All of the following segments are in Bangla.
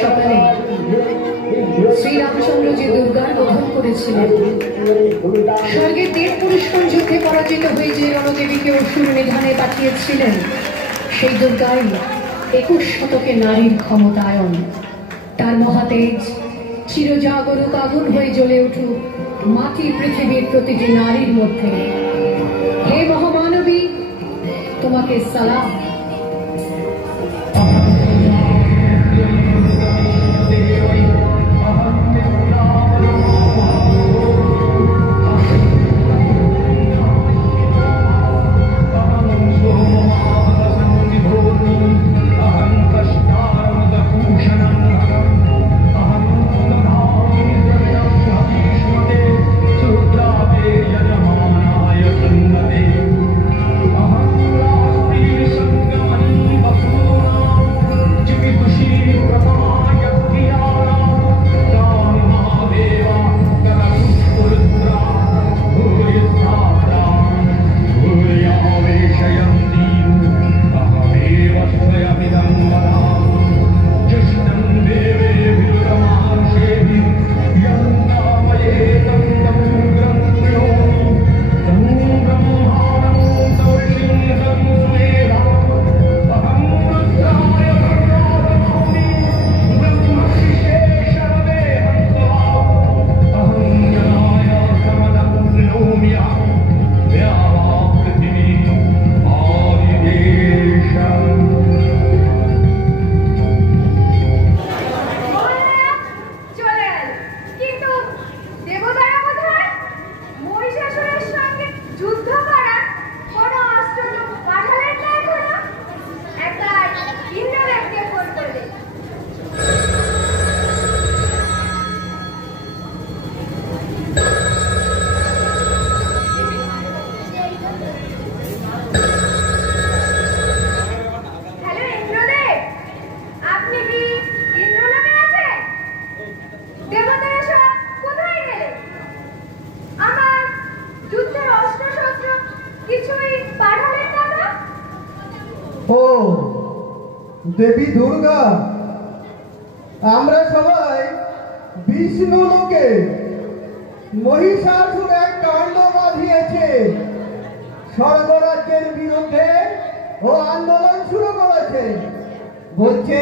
সকালে শ্রীরামচন্দ্র যে দুর্গার বোধন করেছিলেন, স্বর্গের দেব পুরুষগণ যুদ্ধে পরাজিত হয়ে যে রণদেবীকে অসুর নিধানে পাঠিয়েছিলেন, সেই দুর্গাই 21 শতকে নারীর ক্ষমতায়ন। তার মহাতেজ চিরজাগরুক আগুন হয়ে জ্বলে উঠুক মাটির পৃথিবীর প্রতিটি নারীর মধ্যে। হে মহামানবী, তোমাকে সালাম। দেবী দুর্গা, আমরা সবাই বিষ্ণু লোকে মহিষাসুর এক কাণ্ড বাঁধিয়েছে, স্বর্গরাজ্যের বিরুদ্ধে ও আন্দোলন শুরু করেছে। বলছে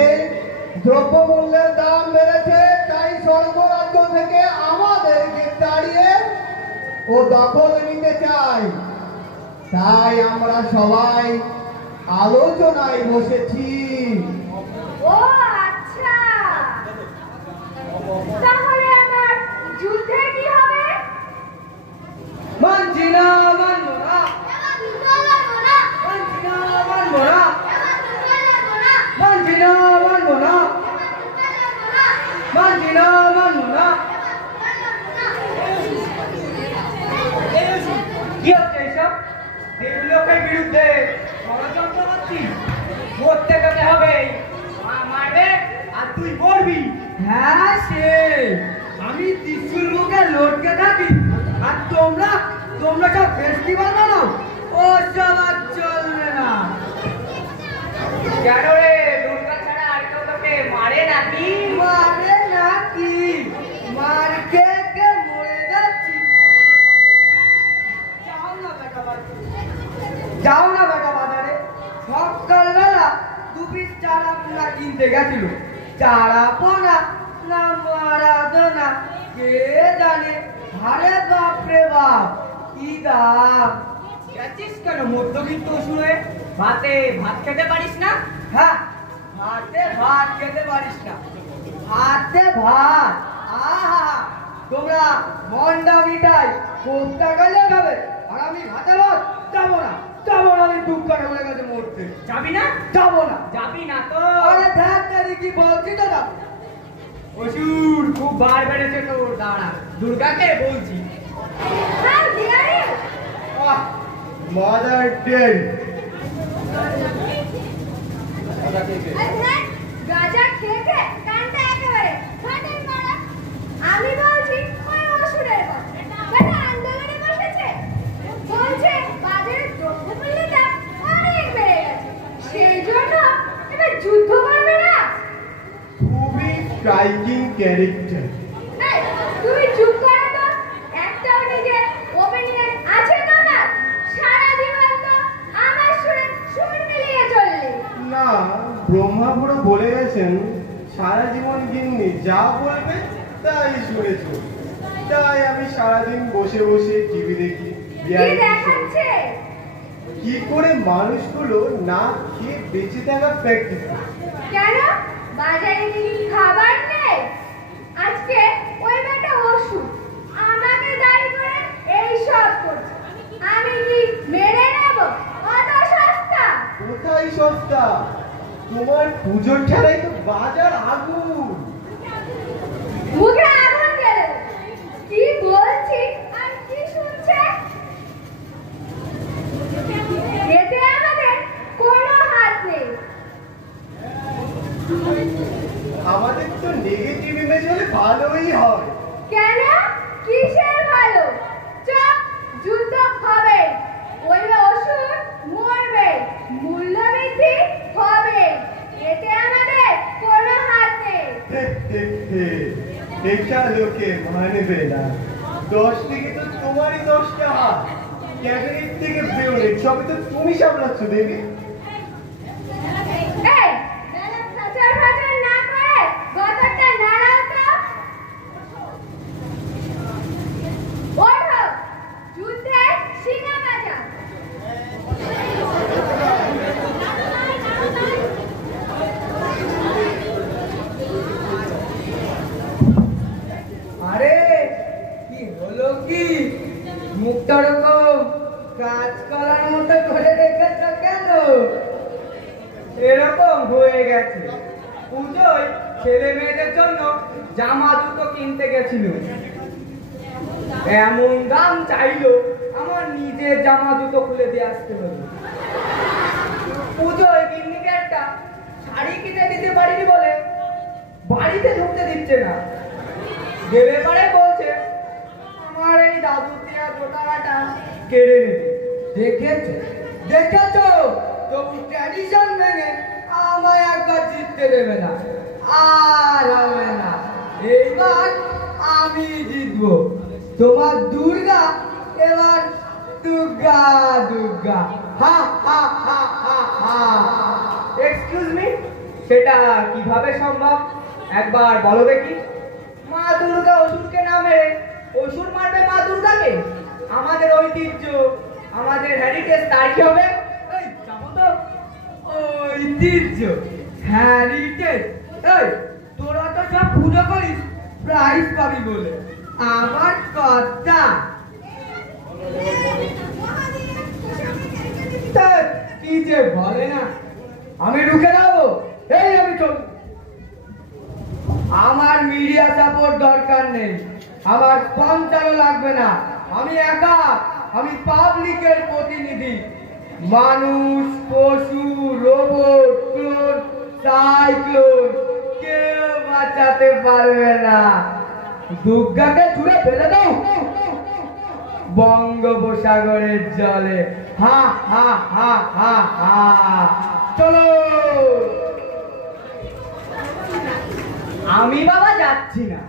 দ্রব্যমূল্যের দাম বেড়েছে, তাই স্বর্গরাজ্য থেকে আমাদেরকে তাড়িয়ে ও দখল নিতে চায়। তাই আমরা সবাই আলোচনায় বসেছি। ও আচ্ছা, তাহলে আমার যুদ্ধে কি হবে? মানছি না, মানবো না, মানছি না, মানবো না, মানছি না, মানবো না, মানছি না, মানবো না। কি হচ্ছে এইসব? দেবী লোকের বিরুদ্ধে ষড়যন্ত্র করছিস? করতে যেতে হবে, মারবে আর তুই করবি। হ্যাঁ, সে আমি ত্রিশুল মুখে লটকে থাকি আর তোমরা সব ফেস্টিভ্যাল বানাও। ও সব আর চলবে না। কেন রে, দুর্গা ছাড়া আর কেউ তোকে মারে নাকি? মারে নাকি? মার কে কে মরে যাচ্ছি। যাও না বেটা বাজারে। সকালবেলা 2 পিস চারা পোনা কিনতে গেছিল। চারা পোনা না মারাদোনা কে জানে। আরে বাপরে বাপ, কি দাম। গেছিস কেন মধ্যবিত্ত শুনে? ভাত খেতে পারিস না? হ্যাঁ, ভাত খেতে পারিস না। ভাত, আহা, তোমরা মন্ডা মিঠাই কোপ্তা গেলে খাবে, আর আমি ভাতে ভাত যাবো না। আমি দুঃখটা বলে গেছে মরতে। যাবি না? যাবো না। যাবি না তো? আরে ধ্যান কি বলছি দাদা? অসুর খুব বার বেড়েছে তোর। দাঁড়া, দুর্গাকে বলছি। মাদার ডেড গাঁজা খেয়েছে কানটা একেবারে ফাটের মারা। আমি বলছি ওই অসুরের কথা আন্দোলনে বসেছে, বলছে বাজারে দ্রব্যমূল্যের দাম অনেক বেড়ে গেছে, সেই জন্য এবার যুদ্ধ করবে না। খুবই স্ট্রাইকিং ক্যারেক্টার। এই, তুমি চুপ করো তো। একটাও নিজের ওপিনিয়ন আছে তোমার? সারা জীবন তো আমার সুরে সুর মিলিয়ে চললে। না, ব্রহ্মাপুরো বলে গেছেন সারা জীবন গিন্নি যা বলবে তাই শুনে চল। তাই আমি সারাদিন বসে বসে টিভি দেখি। কি দেখাচ্ছে? কি করে মানুষগুলো না খেয়ে বেঁচে থাকা প্র্যাকটিস করে। কেন বাজারে কি খাবার নেই? আজকে ওই বেটা ওষুধ আমাকে দায়ী করে এই সব করছে। আমি কি মেনে নেব? অত সস্তা? কোথায় সস্তা? তোমার পুজোর ঠেলায় তো বাজার আগুন। মুখে আগুন গেল। কি বলছি আর কি শুনছে? এতে আমাদের কোনো হাত নেই। আমাদের তো নেগেটিভ ইমেজ হলে ভালোই হয়। কেন? কিসের ভালো? চপ যুদ্ধ হবে, ওই ওষুধ মরবে, মূল্যবৃদ্ধি হবে, এতে আমাদের কোনো হাত নেই। এটা লোকে মানবে না। 10 থেকে তো তোমারই 10টা হাত। ক্যাবিনেট থেকে বেরোলে সবই তো তুমি সামলাচ্ছ দেবী। এই, ফাচার ফাচার না করে গতরটা নাড়াও তো। ওঠো, যুদ্ধের সিঙ্গা বাজাও। আরে কি হলো কি? মুখটা ওরকম কাজ করার মতো করে রেখেছ কেন? এরকম হয়ে গেছে। পুজোয় ছেলে মেয়েদের জন্য জামা জুতো কিনতে গেছিল, এমন দাম চাইলো আমার নিজের জামা জুতো খুলে দিয়ে আসতে হলো। পুজোয় গিন্নিকে একটা শাড়ি কিনে দিতে পারিনি বলে বাড়িতে ঢুকতে দিচ্ছে না। গেলে পরে বলছে আমার এই দাদু দিয়া গোটাটা কেড়ে নেবে। দেখেছো দেখেছো, তবু ট্র্যাডিশন ভেঙে আমায় একবার জিততে দেবে না। আর হবে না, এইবার আমি জিতবো। তোমার দুর্গা এবার দুর্গা দুর্গা, হা হা হা হা হা। এক্সকিউজ মি, সেটা কিভাবে সম্ভব একবার বলো দেখি। মা দুর্গা অসুরকে না মেরে অসুর মারবে মা দুর্গাকে? আমাদের ঐতিহ্য, আমাদের হেরিটেজ, তার কি হবে? এই যাবো তো। ঐতিহ্য হেরিটেজ, এই তোরা তো সব পুজো করিস প্রাইজ পাবি বলে। আমার কথা কি যে বলে না। আমি ঢুকে যাবো, এই আমি চল। আমার মিডিয়া সাপোর্ট দরকার নেই, আমার স্পন্সরও লাগবে না। আমি একা, আমি পাবলিকের প্রতিনিধি। মানুষ, পশু, রোবট, ক্লোন, সাইক্লোন কেউ বাঁচাতে পারবে না। দুর্গাকে ছুঁড়ে ফেলে দাও বঙ্গোপসাগরের জলে। হা হা হা হা হা। চলো। আমি বাবা যাচ্ছি না।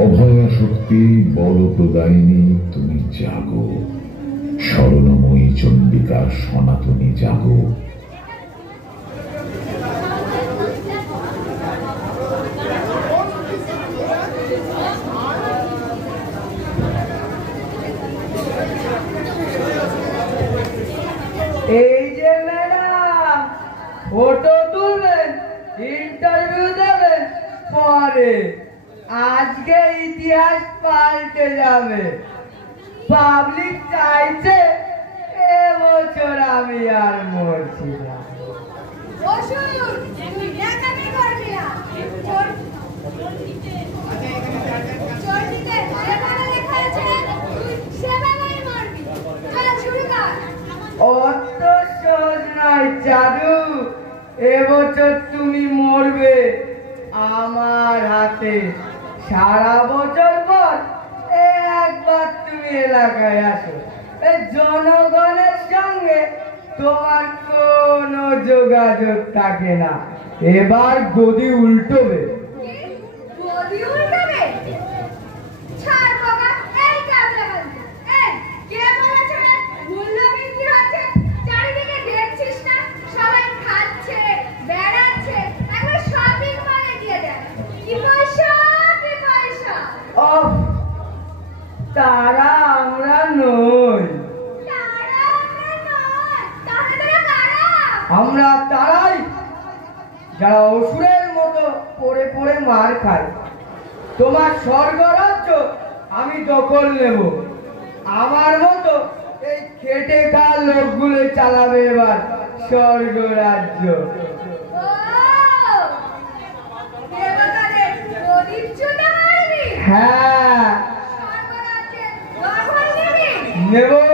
অভয়া শক্তি বল প্রদায়িনী তুমি জাগো, স্মরণময়ী চণ্ডিকা সনাতনী জাগো। এই যে ম্যাডাম, ফটো তুলবেন, ইন্টারভিউ দেবেন, পরে আজকে ইতিহাস পাল্টে যাবে। পাবলিক চাইছে এবছর আমি আর মরছি না। ওষুধ তুই ন্যাকামি করবি না। চণ্ডীতে যেখানে লেখা আছে তুই সেভাবেই মরবি। চল শুরু কর। অত সহজ নয় চারু, এবছর তুমি মরবে আমার হাতে। সারা বছর পর একবার তুমি এলাকায় আসো। এই জনগণের সঙ্গে তোমার কোনো যোগাযোগ থাকে না। এবার গদি উল্টোবে। কি? গদি উল্টাবে? ছাড় বাবা, এই কাবলা বন্ধু। এই, কে বলেছে রে? মূল্য বৃদ্ধি হচ্ছে। চারিদিকে দেখছিস না? সবাই খাচ্ছে, বেড়াচ্ছে, একবার শপিং মলে গিয়ে দেখ। কি পয়সা, কি পয়সা। অফ, তারা আমরা নই। তারা আমরা নয়, তাহলে কারা? আমরা তারাই যারা অসুরের মতো পড়ে পড়ে মার খায়। তোমার স্বর্গরাজ্য আমি দখল নেব। আমার মতো এই খেটে খাওয়া লোকগুলো চালাবে এবার স্বর্গরাজ্য। ও, দেবতাদের প্রদীপ চুলে মারবি? হ্যাঁ, স্বর্গরাজ্যের দখল নিবি? নেব।